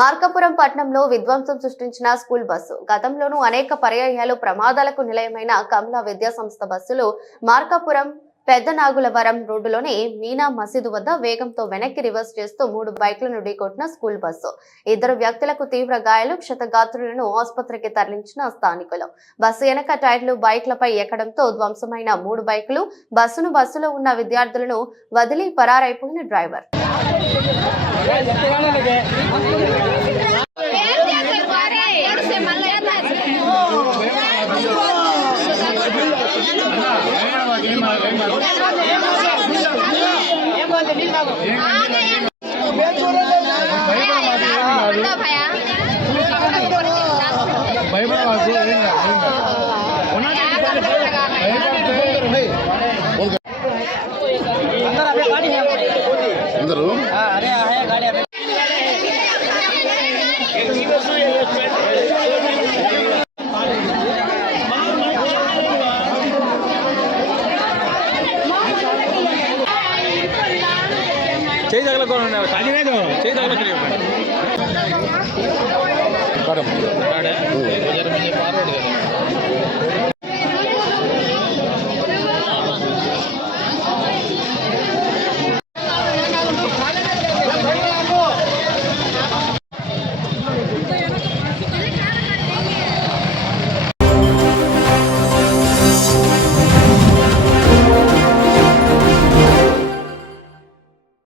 మార్కాపురం పట్టణంలో విధ్వంసం సృష్టించిన స్కూల్ బస్సు గతంలోనూ అనేక పర్యాయాలు ప్రమాదాలకు నిలయమైన కమలా విద్యా సంస్థ బస్సులు మార్కాపురం పెద్దనాగులవరం రోడ్డులోని మీనా మసీదు వద్ద వేగంతో వెనక్కి రివర్స్ చేస్తూ 3 బైక్లను ఢీకొట్టిన స్కూల్ బస్సు. 2 వ్యక్తులకు తీవ్ర గాయాలు, క్షతగాత్రులను ఆసుపత్రికి తరలించిన స్థానికులు. బస్సు వెనక టైర్లు బైక్లపై ఎక్కడంతో ధ్వంసమైన 3 బైకులు, బస్సులో ఉన్న విద్యార్థులను వదిలి పరారైపోయిన డ్రైవర్. చేయి తగలకుండా